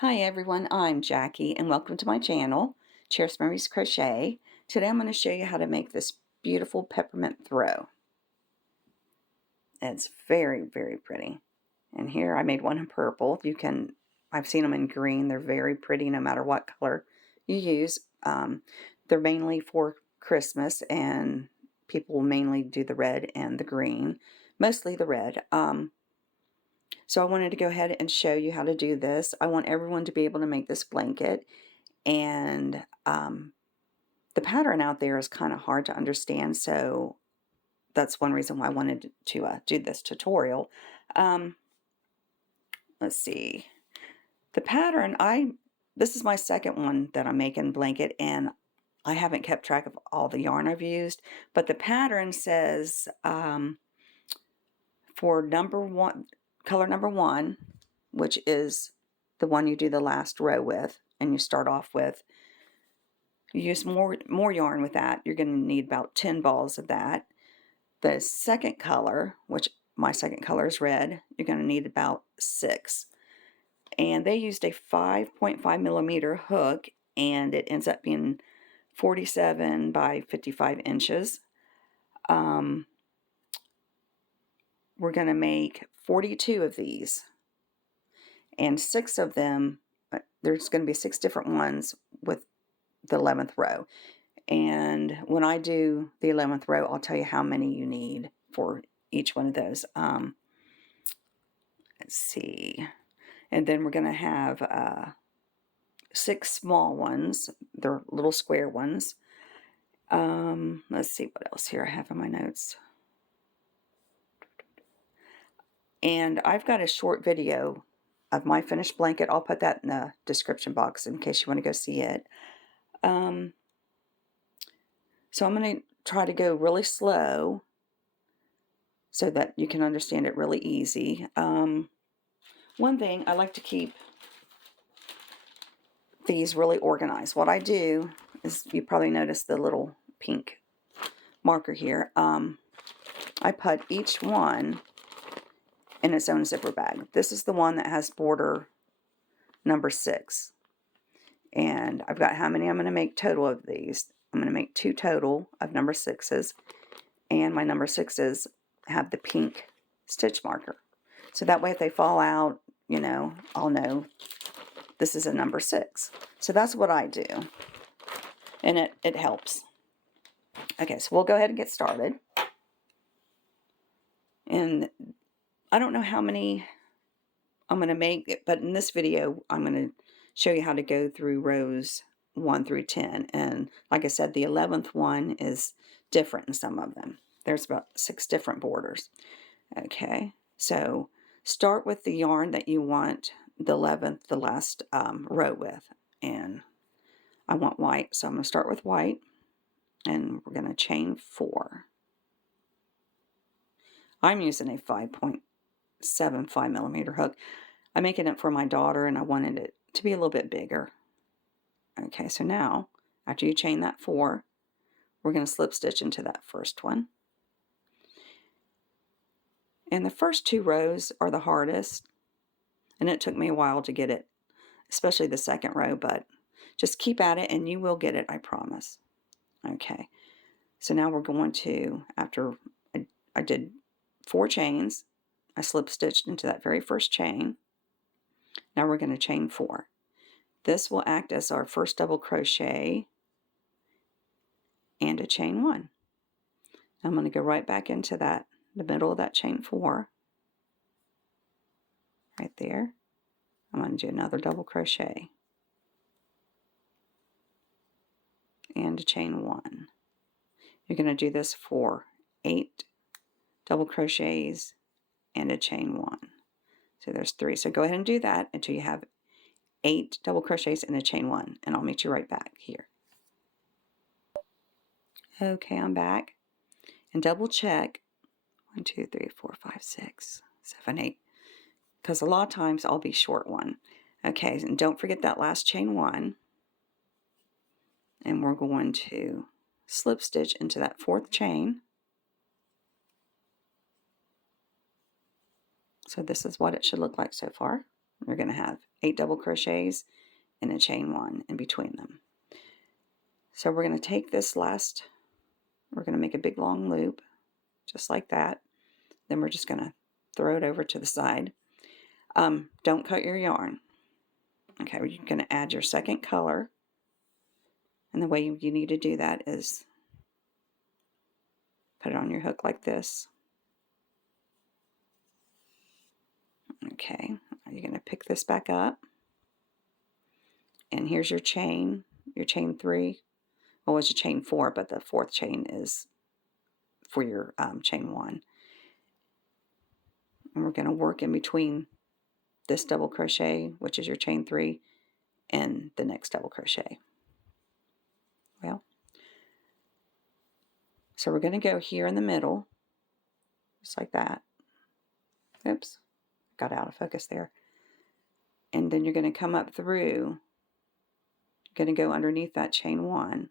Hi everyone, I'm Jackie and welcome to my channel, Cheers Mary's Crochet. Today I'm going to show you how to make this beautiful peppermint throw. It's very, very pretty. And here I made one in purple. I've seen them in green. They're very pretty no matter what color you use. They're mainly for Christmas and people mainly do the red and the green. Mostly the red. So I wanted to go ahead and show you how to do this. I want everyone to be able to make this blanket. And the pattern out there is kind of hard to understand, so that's one reason why I wanted to do this tutorial. Let's see. The pattern, this is my second one that I'm making blanket, and I haven't kept track of all the yarn I've used, but the pattern says for color number one, which is the one you do the last row with, and you start off with, you use more yarn with that. You're going to need about 10 balls of that. The second color, which my second color is red, you're going to need about 6. And they used a 5.5 millimeter hook, and it ends up being 47 by 55 inches. We're going to make 42 of these, and 6 of them, there's going to be 6 different ones with the 11th row. And when I do the 11th row, I'll tell you how many you need for each one of those. Let's see. And then we're going to have 6 small ones. They're little square ones. Let's see what else here I have in my notes. And I've got a short video of my finished blanket. I'll put that in the description box in case you want to go see it. So I'm going to try to go really slow so that you can understand it really easy. One thing, I like to keep these really organized. What I do is, you probably noticed the little pink marker here. I put each one in its own zipper bag. This is the one that has border number 6. And I've got how many I'm going to make total of these. I'm going to make 2 total of number 6s. And my number 6s have the pink stitch marker. So that way if they fall out, I'll know this is a number 6. So that's what I do. And it helps. Okay, so we'll go ahead and get started. And I don't know how many I'm going to make, but in this video I'm going to show you how to go through rows 1 through 10. And like I said, the 11th one is different in some of them. There's about 6 different borders. Okay, so start with the yarn that you want the 11th, the last row with. And I want white, so I'm going to start with white. And we're going to chain 4. I'm using a 5.75 millimeter hook. I'm making it for my daughter, and I wanted it to be a little bit bigger. Okay, so now, after you chain that 4, we're going to slip stitch into that first one. And the first 2 rows are the hardest, and it took me a while to get it, especially the second row, but just keep at it and you will get it, I promise. Okay, so now we're going to, after I did 4 chains, I slip stitched into that very first chain. Now we're going to chain 4. This will act as our first double crochet and a chain 1. I'm going to go right back into the middle of that chain 4, right there. I'm going to do another double crochet and a chain 1. You're going to do this for 8 double crochets and a chain 1. So there's 3. So go ahead and do that until you have 8 double crochets and a chain 1, and I'll meet you right back here. Okay, I'm back. And double check 1, 2, 3, 4, 5, 6, 7, 8, because a lot of times I'll be short 1. Okay, and don't forget that last chain 1, and we're going to slip stitch into that 4th chain. So this is what it should look like so far. You're going to have 8 double crochets and a chain 1 in between them. So we're going to take this last, we're going to make a big long loop, just like that. Then we're just going to throw it over to the side. Don't cut your yarn. Okay, you're going to add your second color. And the way you need to do that is put it on your hook like this. Okay, you're going to pick this back up. And here's your chain 3. Well, it's your chain 4, but the 4th chain is for your chain 1. And we're going to work in between this double crochet, which is your chain 3, and the next double crochet. Well, so we're going to go here in the middle, just like that. Oops, got out of focus there. And then you're going to come up through, you're going to go underneath that chain 1.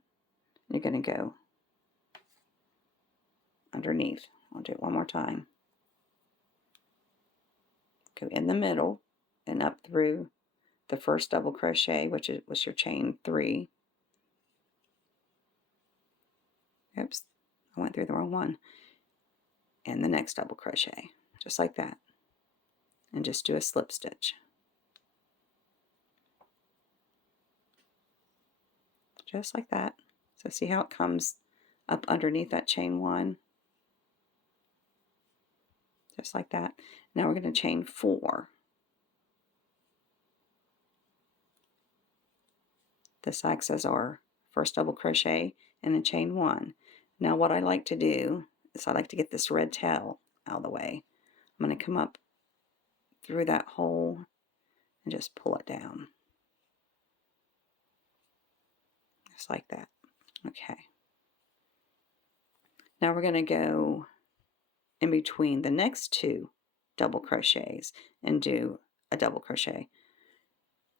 You're going to go underneath. I'll do it one more time. Go in the middle and up through the first double crochet, which was your chain 3. Oops, I went through the wrong one. And the next double crochet, just like that. And just do a slip stitch. Just like that. So see how it comes up underneath that chain 1? Just like that. Now we're going to chain 4. This acts as our first double crochet and a chain 1. Now what I like to do is I like to get this red tail out of the way. I'm going to come up through that hole and just pull it down. Just like that. Okay. Now we're going to go in between the next 2 double crochets and do a double crochet.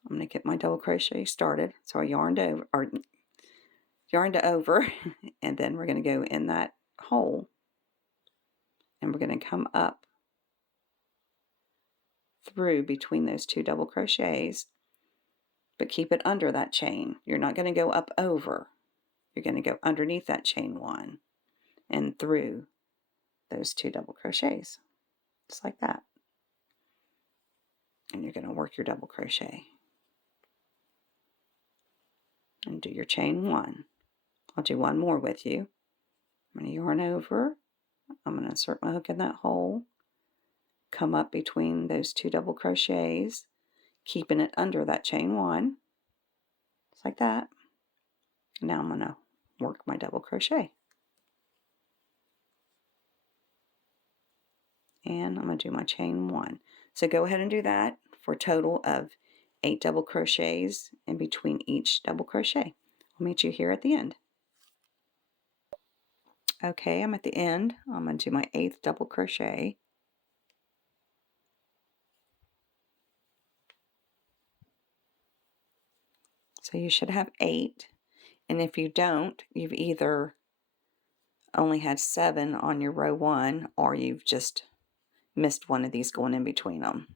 I'm going to get my double crochet started. So I yarned over, and then we're going to go in that hole, and we're going to come up through between those 2 double crochets, but keep it under that chain. You're not going to go up over. You're going to go underneath that chain 1 and through those 2 double crochets, just like that. And you're going to work your double crochet and do your chain 1. I'll do one more with you. I'm going to yarn over. I'm going to insert my hook in that hole, come up between those 2 double crochets, keeping it under that chain 1, just like that. Now I'm going to work my double crochet. And I'm going to do my chain 1. So go ahead and do that for a total of 8 double crochets in between each double crochet. I'll meet you here at the end. Okay, I'm at the end. I'm going to do my 8th double crochet. So you should have 8. And if you don't, you've either only had 7 on your row 1, or you've just missed one of these going in between them.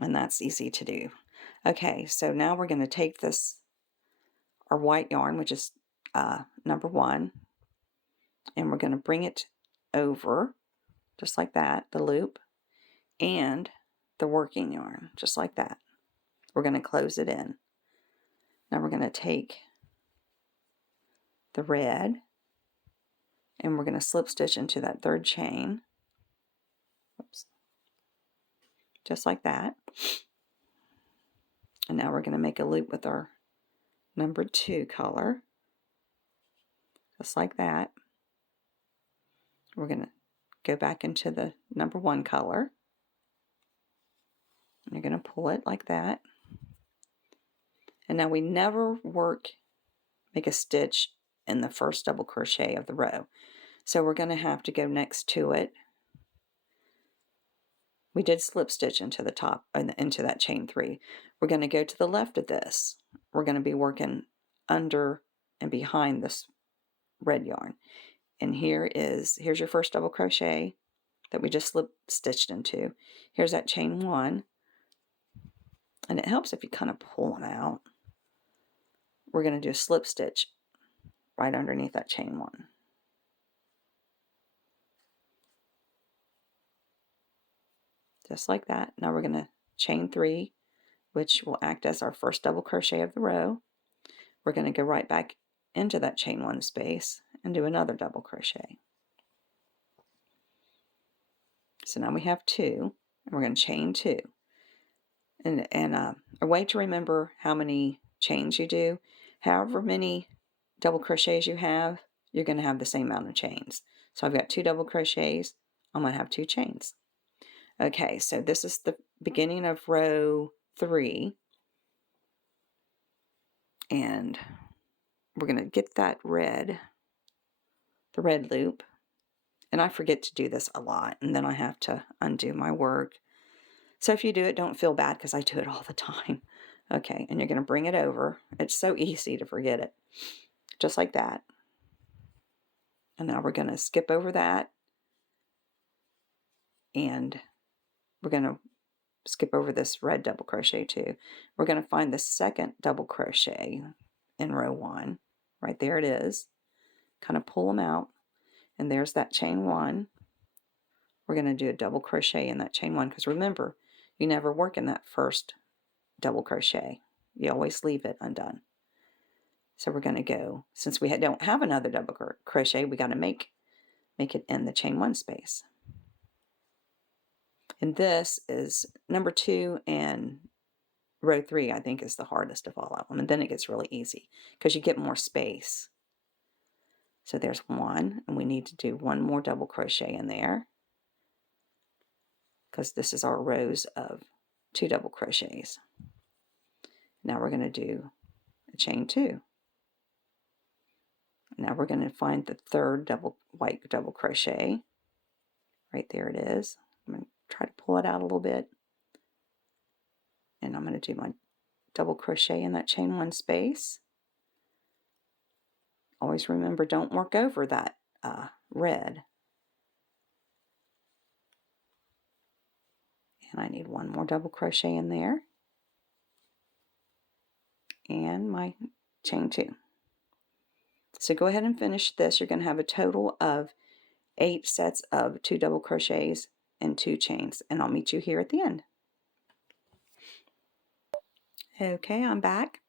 And that's easy to do. Okay, so now we're going to take this, our white yarn, which is number 1, and we're going to bring it over, just like that, the loop, and the working yarn, just like that. We're going to close it in. Now we're going to take the red, and we're going to slip stitch into that 3rd chain. Oops. Just like that. And now we're going to make a loop with our number 2 color, just like that. We're going to go back into the number 1 color, and you're going to pull it like that. And now we never make a stitch in the first double crochet of the row, so we're going to have to go next to it. We did slip stitch into the top, into that chain 3. We're going to go to the left of this. We're going to be working under and behind this red yarn. And here's your first double crochet, that we just slip stitched into. Here's that chain 1, and it helps if you kind of pull them out. We're going to do a slip stitch right underneath that chain 1. Just like that. Now we're going to chain 3, which will act as our first double crochet of the row. We're going to go right back into that chain 1 space and do another double crochet. So now we have 2, and we're going to chain 2. And a way to remember how many chains you do, however many double crochets you have, you're going to have the same amount of chains. So I've got 2 double crochets, I'm going to have 2 chains. Okay, so this is the beginning of row 3, and we're going to get that red, the red loop, and I forget to do this a lot, and then I have to undo my work. So if you do it, don't feel bad because I do it all the time. Okay, and you're going to bring it over. It's so easy to forget it. Just like that. And now we're going to skip over that, and we're going to skip over this red double crochet too. We're going to find the second double crochet in row 1. Right there it is. Kind of pull them out, and there's that chain 1. We're going to do a double crochet in that chain 1 because remember, you never work in that first double crochet. You always leave it undone. So we're going to go, since we don't have another double crochet, we got to make it in the chain 1 space. And this is number 2, and row 3 I think is the hardest of all of them, and then it gets really easy because you get more space. So there's 1, and we need to do 1 more double crochet in there because this is our rows of 2 double crochets. Now we're going to do a chain 2. Now we're going to find the third white double crochet. Right there it is. I'm going to try to pull it out a little bit. And I'm going to do my double crochet in that chain 1 space. Always remember, don't work over that red. And I need 1 more double crochet in there. And my chain 2. So go ahead and finish this. You're going to have a total of 8 sets of 2 double crochets and 2 chains, and I'll meet you here at the end. Okay, I'm back.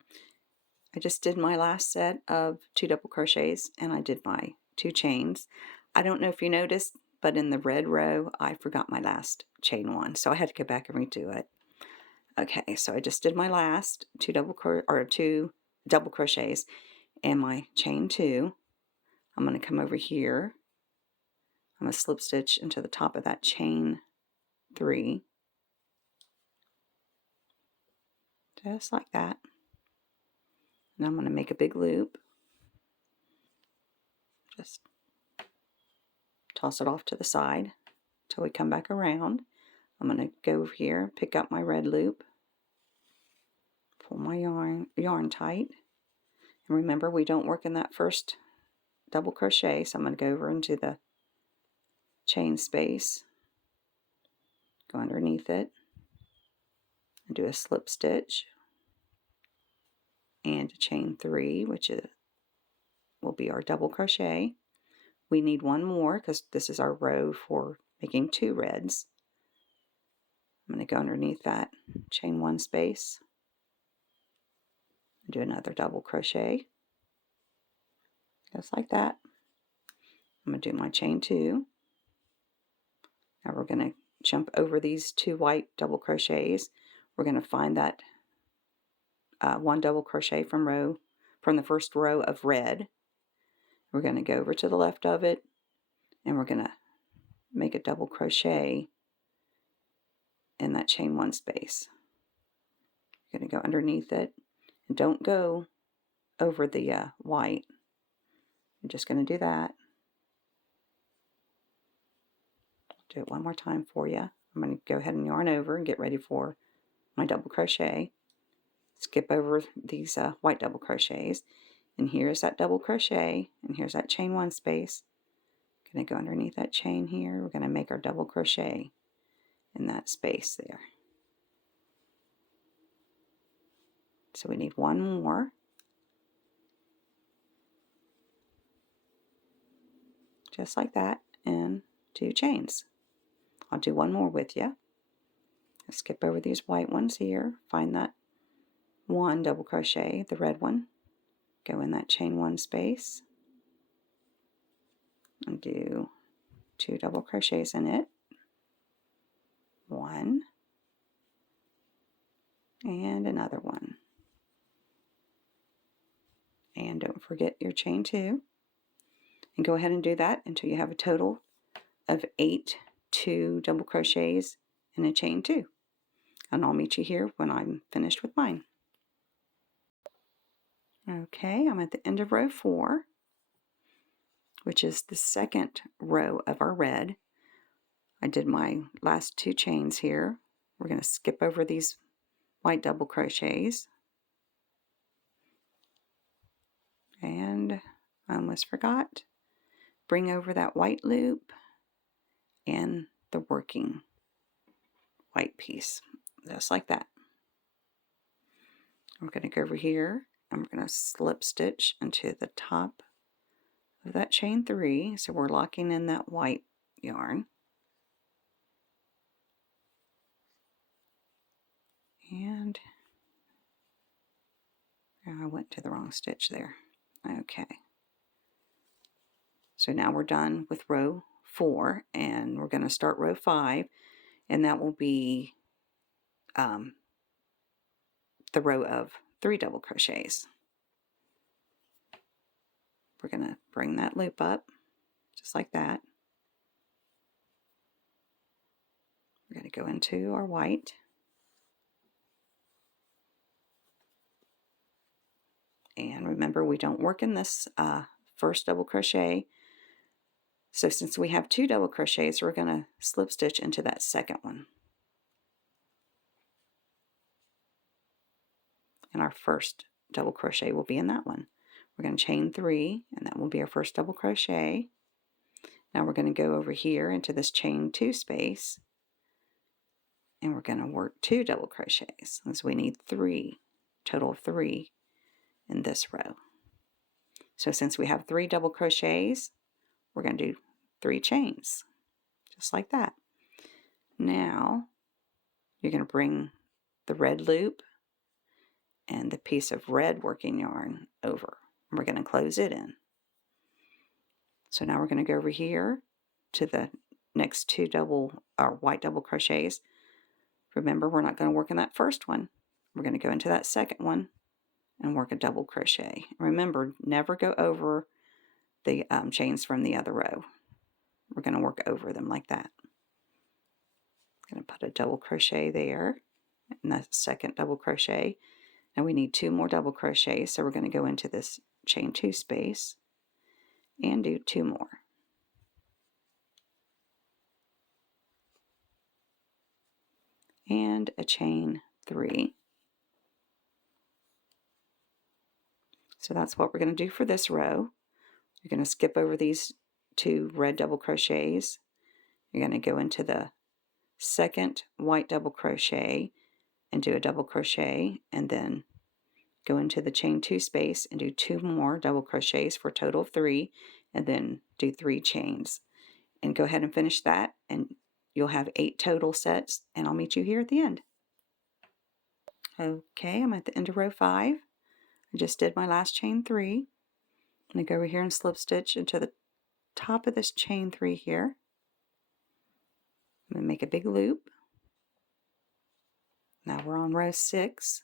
I just did my last set of 2 double crochets, and I did my 2 chains. I don't know if you noticed, but in the red row I forgot my last chain 1, so I had to go back and redo it. Okay, so I just did my last 2 double crochets and my chain 2. I'm going to come over here. I'm going to slip stitch into the top of that chain 3. Just like that. And I'm going to make a big loop. Just toss it off to the side until we come back around. I'm going to go over here, pick up my red loop, pull my yarn tight. And remember, we don't work in that first double crochet, so I'm going to go over into the chain space, go underneath it, and do a slip stitch, and a chain 3, which will be our double crochet. We need 1 more because this is our row for making 2 reds. I'm going to go underneath that chain 1 space, and do another double crochet, just like that. I'm going to do my chain 2. Now we're going to jump over these 2 white double crochets. We're going to find that 1 double crochet from the first row of red. We're going to go over to the left of it, and we're going to make a double crochet in that chain 1 space. You're going to go underneath it, and don't go over the white. I'm just going to do that. Do it one more time for you. I'm going to go ahead and yarn over and get ready for my double crochet. Skip over these white double crochets, and here's that double crochet, and here's that chain 1 space. Going to go underneath that chain here. We're going to make our double crochet in that space there. So we need one more. Just like that, and 2 chains. I'll do one more with you. I'll skip over these white ones here, find that one double crochet, the red one, go in that chain 1 space, and do 2 double crochets in it. 1 and another one. And don't forget your chain 2. And go ahead and do that until you have a total of 8 2 double crochets and a chain 2. And I'll meet you here when I'm finished with mine. Okay, I'm at the end of row 4, which is the second row of our red. I did my last 2 chains here. We're going to skip over these white double crochets. And I almost forgot. Bring over that white loop and the working white piece, just like that. We're going to go over here and we're going to slip stitch into the top of that chain 3. So we're locking in that white yarn. And I went to the wrong stitch there. Okay. So now we're done with row 4, and we're going to start row 5, and that will be the row of 3 double crochets. We're going to bring that loop up just like that. We're going to go into our white. And remember, we don't work in this first double crochet. So since we have 2 double crochets, we're going to slip stitch into that second one. And our first double crochet will be in that one. We're going to chain 3, and that will be our first double crochet. Now we're going to go over here into this chain 2 space, and we're going to work 2 double crochets. So we need 3, total of 3 in this row. So since we have 3 double crochets, we're going to do 3 chains, just like that. Now you're going to bring the red loop and the piece of red working yarn over. And we're going to close it in. So now we're going to go over here to the next 2 white double crochets. Remember, we're not going to work in that first one. We're going to go into that second one and work a double crochet. Remember, never go over the chains from the other row. We're going to work over them like that. Going to put a double crochet there, and that's second double crochet. Now we need 2 more double crochets, so we're going to go into this chain 2 space and do 2 more. And a chain 3. So that's what we're going to do for this row. You're going to skip over these 2 red double crochets. You're going to go into the second white double crochet and do a double crochet, and then go into the chain 2 space and do 2 more double crochets for a total of 3, and then do 3 chains. And go ahead and finish that, and you'll have 8 total sets, and I'll meet you here at the end. Okay, I'm at the end of row 5. I just did my last chain 3. I'm going to go over here and slip stitch into the top of this chain 3 here. I'm going to make a big loop. Now we're on row 6.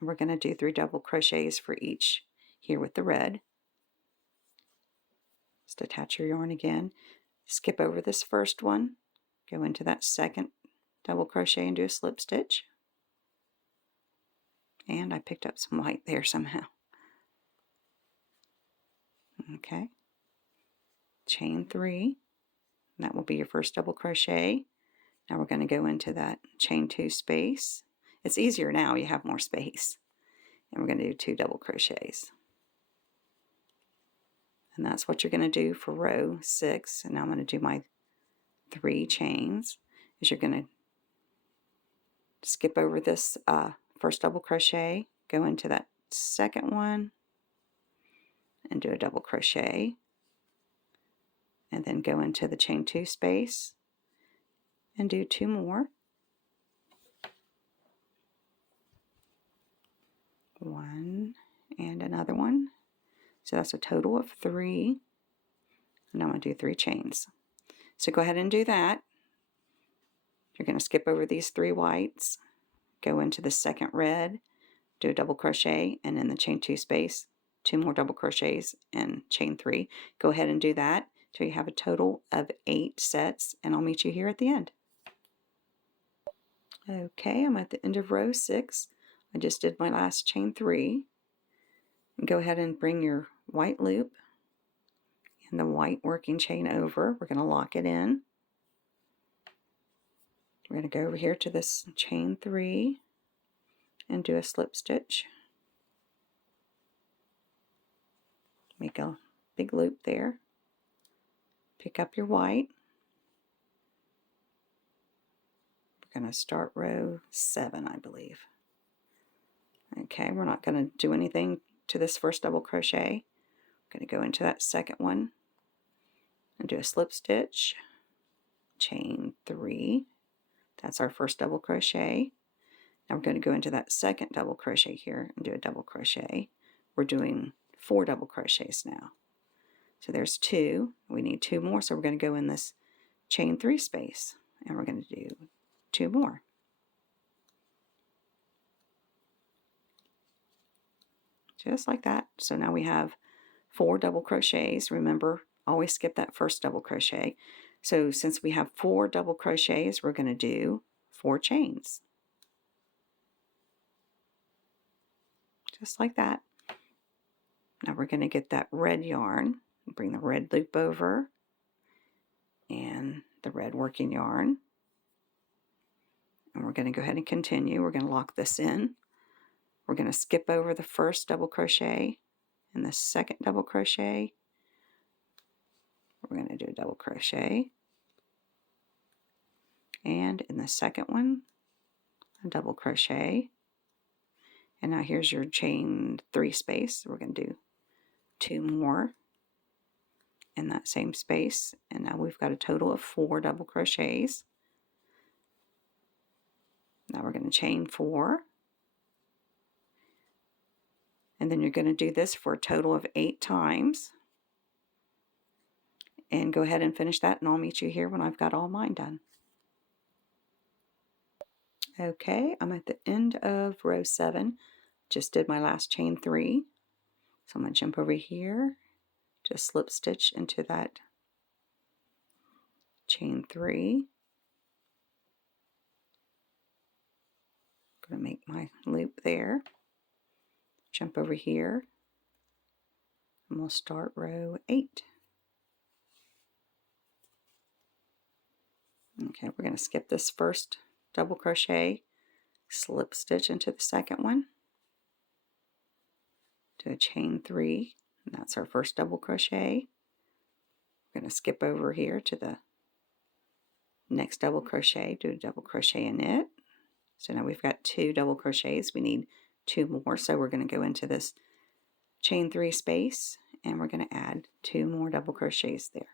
We're going to do 3 double crochets for each here with the red. Just attach your yarn again. Skip over this first one. Go into that second double crochet and do a slip stitch. And I picked up some white there somehow. Okay. Chain 3. And that will be your first double crochet. Now we're going to go into that chain 2 space. It's easier now, you have more space. And we're going to do 2 double crochets. And that's what you're going to do for row 6. And now I'm going to do my 3 chains. Is you're going to skip over this first double crochet, go into that second one, and do a double crochet, and then go into the chain 2 space and do 2 more. 1 and another one. So that's a total of 3. And I'm going to do 3 chains. So go ahead and do that. You're going to skip over these 3 whites, go into the second red, do a double crochet, and in the chain 2 space, 2 more double crochets and chain 3. Go ahead and do that till you have a total of 8 sets, and I'll meet you here at the end. Okay, I'm at the end of row 6. I just did my last chain 3. And go ahead and bring your white loop and the white working chain over. We're going to lock it in. We're going to go over here to this chain 3 and do a slip stitch. Make a big loop there. Pick up your white. We're going to start row 7, I believe. Okay, we're not going to do anything to this first double crochet. I'm going to go into that second one and do a slip stitch, chain 3. That's our first double crochet. Now we're going to go into that second double crochet here and do a double crochet. We're doing 4 double crochets now. So there's 2. We need 2 more, so we're going to go in this chain 3 space and we're going to do 2 more. Just like that. So now we have 4 double crochets. Remember, always skip that first double crochet. So since we have 4 double crochets, we're going to do 4 chains. Just like that. Now we're going to get that red yarn, bring the red loop over, and the red working yarn. And we're going to go ahead and continue. We're going to lock this in. We're going to skip over the first double crochet and the second double crochet. We're going to do a double crochet. And in the second one, a double crochet. And now here's your chain 3 space. We're going to do 2 more in that same space. And now we've got a total of 4 double crochets. Now we're going to chain 4. And then you're going to do this for a total of 8 times. And go ahead and finish that, and I'll meet you here when I've got all mine done. Okay, I'm at the end of row 7. Just did my last chain 3. So I'm going to jump over here, just slip stitch into that chain 3. I'm going to make my loop there. Jump over here, and we'll start row 8. Okay, we're going to skip this first double crochet, slip stitch into the second one, do a chain 3, and that's our first double crochet. We're going to skip over here to the next double crochet, do a double crochet in it. So now we've got 2 double crochets. We need 2 more, so we're going to go into this chain 3 space and we're going to add 2 more double crochets there.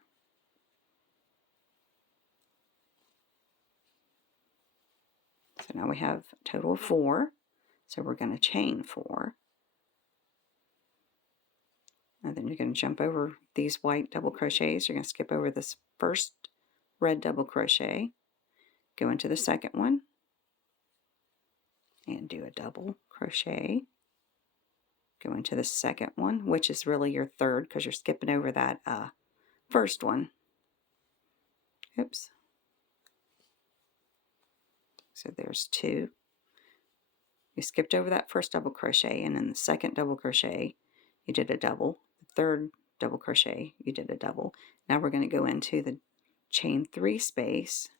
So now we have a total of 4. So we're going to chain 4. And then you're going to jump over these white double crochets. You're going to skip over this first red double crochet, go into the second one, and do a double crochet. Go into the second one, which is really your third because you're skipping over that first one. Oops. So there's 2. You skipped over that first double crochet, and in the second double crochet, you did a double. The third double crochet, you did a double. Now we're going to go into the chain 3 space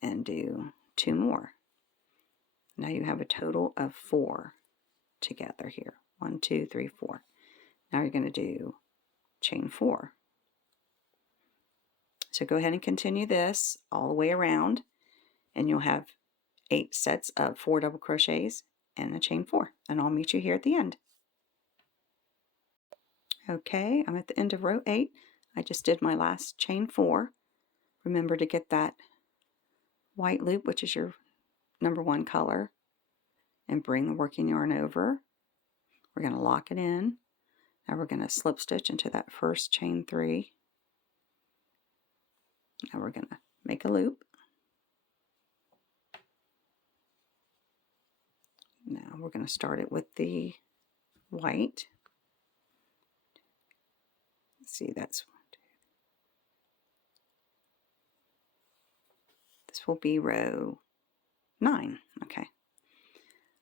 and do 2 more. Now you have a total of 4 together here. 1, 2, 3, 4. Now you're going to do chain 4. So go ahead and continue this all the way around, and you'll have 8 sets of 4 double crochets and a chain 4, and I'll meet you here at the end. Okay, I'm at the end of row 8. I just did my last chain 4. Remember to get that white loop, which is your number 1 color, and bring the working yarn over. We're going to lock it in. Now we're going to slip stitch into that first chain 3. Now we're going to make a loop. Now we're going to start it with the white. Let's see, that's this will be row 9.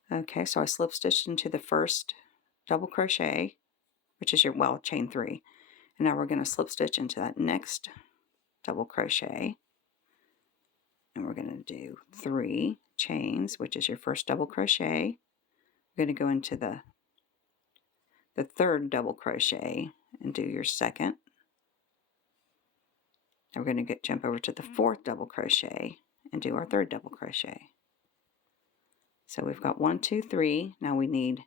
Okay, so I slip stitched into the first double crochet, which is your, well, chain 3. And now we're going to slip stitch into that next double crochet, and we're going to do 3 chains, which is your first double crochet. We're going to go into the third double crochet and do your second. Now we're going to jump over to the 4th double crochet and do our third double crochet. So we've got 1, 2, 3. Now we need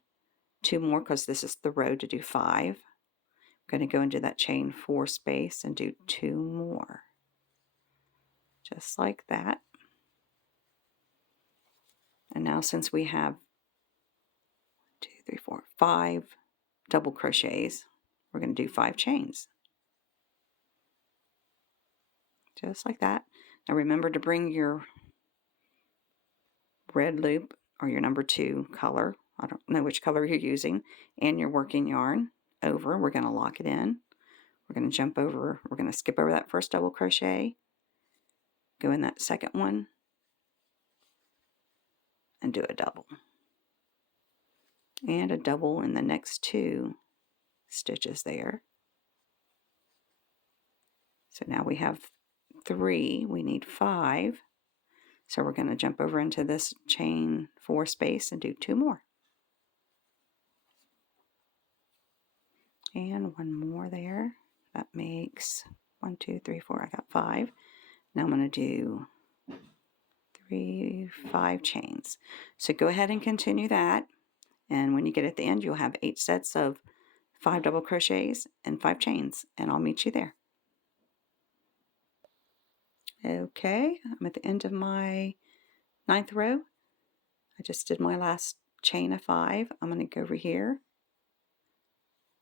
2 more because this is the row to do 5. We're going to go into that chain 4 space and do 2 more. Just like that. And now since we have 2, 3, 4, 5 double crochets, we're going to do 5 chains. Just like that. Now remember to bring your red loop or your number 2 color, I don't know which color you're using, and your working yarn over. We're going to lock it in. We're going to jump over, we're going to skip over that first double crochet, go in that second one, and do a double. And a double in the next 2 stitches there. So now we have 3, we need 5. So we're going to jump over into this chain 4 space and do 2 more. And 1 more there. That makes 1, 2, 3, 4. I got 5. Now I'm going to do 3, 5 chains. So go ahead and continue that. And when you get at the end, you'll have 8 sets of 5 double crochets and 5 chains. And I'll meet you there. Okay, I'm at the end of my 9th row. I just did my last chain of 5. I'm going to go over here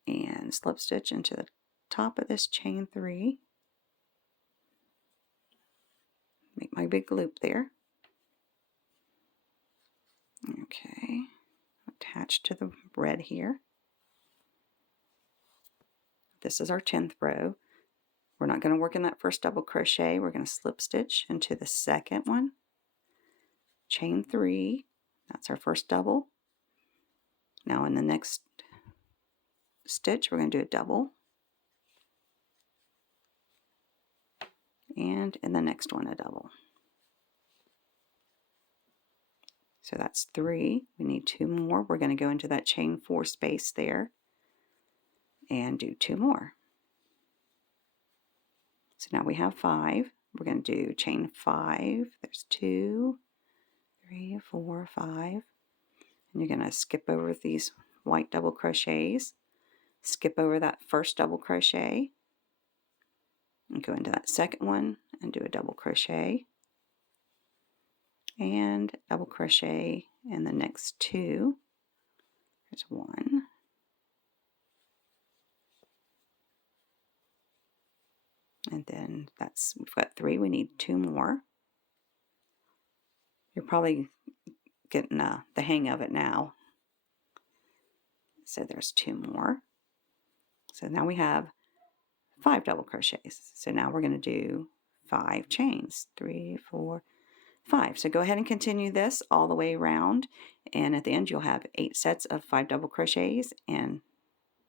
and slip stitch into the top of this chain 3. Make my big loop there. Okay, attach to the red here. This is our 10th row. We're not going to work in that first double crochet. We're going to slip stitch into the second one, chain 3. That's our first double. Now in the next stitch, we're going to do a double. And in the next one, a double. So that's 3. We need 2 more. We're going to go into that chain 4 space there and do 2 more. So now we have 5. We're going to do chain 5. There's 2, 3, 4, 5. And you're going to skip over these white double crochets, skip over that first double crochet, and go into that second one and do a double crochet, and double crochet in the next 2. There's 1. And then we've got 3. We need 2 more. You're probably getting the hang of it now. So there's 2 more. So now we have 5 double crochets. So now we're going to do 5 chains. 3, 4, 5. So go ahead and continue this all the way around. And at the end you'll have 8 sets of 5 double crochets and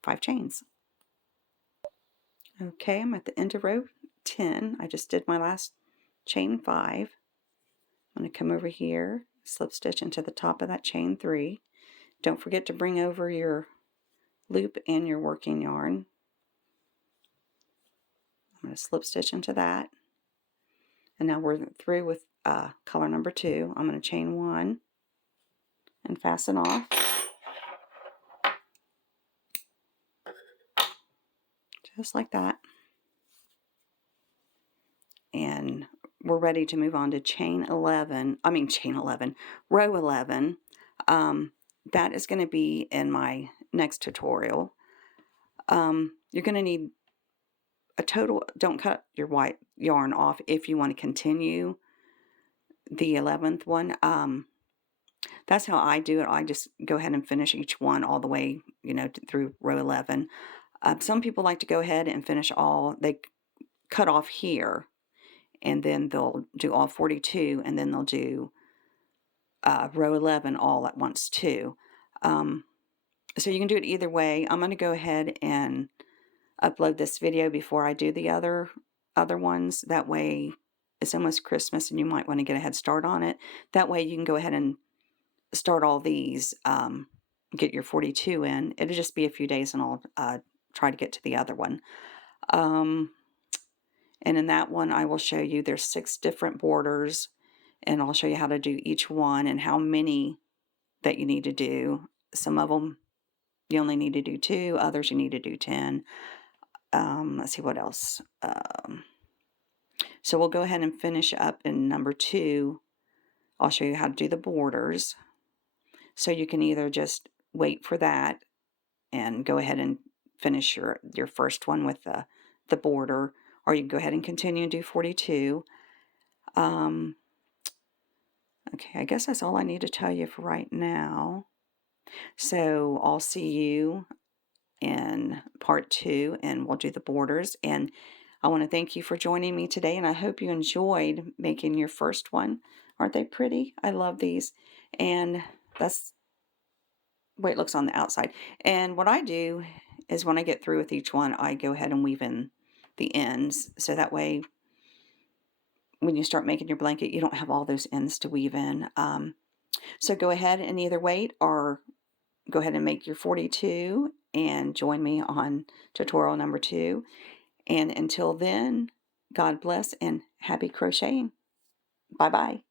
5 chains. Okay, I'm at the end of row 10. I just did my last chain 5. I'm going to come over here, slip stitch into the top of that chain 3. Don't forget to bring over your loop and your working yarn. I'm going to slip stitch into that. And now we're through with color number 2. I'm going to chain 1 and fasten off. Just like that. And we're ready to move on to row 11. That is going to be in my next tutorial. You're going to need a total, don't cut your white yarn off if you want to continue the 11th one. That's how I do it. I just go ahead and finish each one all the way, through row 11. Some people like to go ahead and finish they cut off here, and then they'll do all 42, and then they'll do row 11 all at once too. So you can do it either way. I'm going to go ahead and upload this video before I do the other ones. That way, it's almost Christmas and you might want to get a head start on it. That way you can go ahead and start all these, get your 42 in. It'll just be a few days and I'll try to get to the other one. And in that one, I will show you there's 6 different borders, and I'll show you how to do each one and how many that you need to do. Some of them you only need to do 2, others you need to do 10. Let's see what else. So we'll go ahead and finish up in number 2. I'll show you how to do the borders. So you can either just wait for that and go ahead and finish your first one with the border, or you can go ahead and continue and do 42. Okay, I guess that's all I need to tell you for right now. So I'll see you in part 2, and we'll do the borders. And I want to thank you for joining me today, and I hope you enjoyed making your first one. Aren't they pretty? I love these. And that's the way it looks on the outside. And what I do is when I get through with each one, I go ahead and weave in the ends, so that way when you start making your blanket, you don't have all those ends to weave in. So go ahead and either wait or go ahead and make your 42 and join me on tutorial number 2. And until then, God bless and happy crocheting. Bye-bye.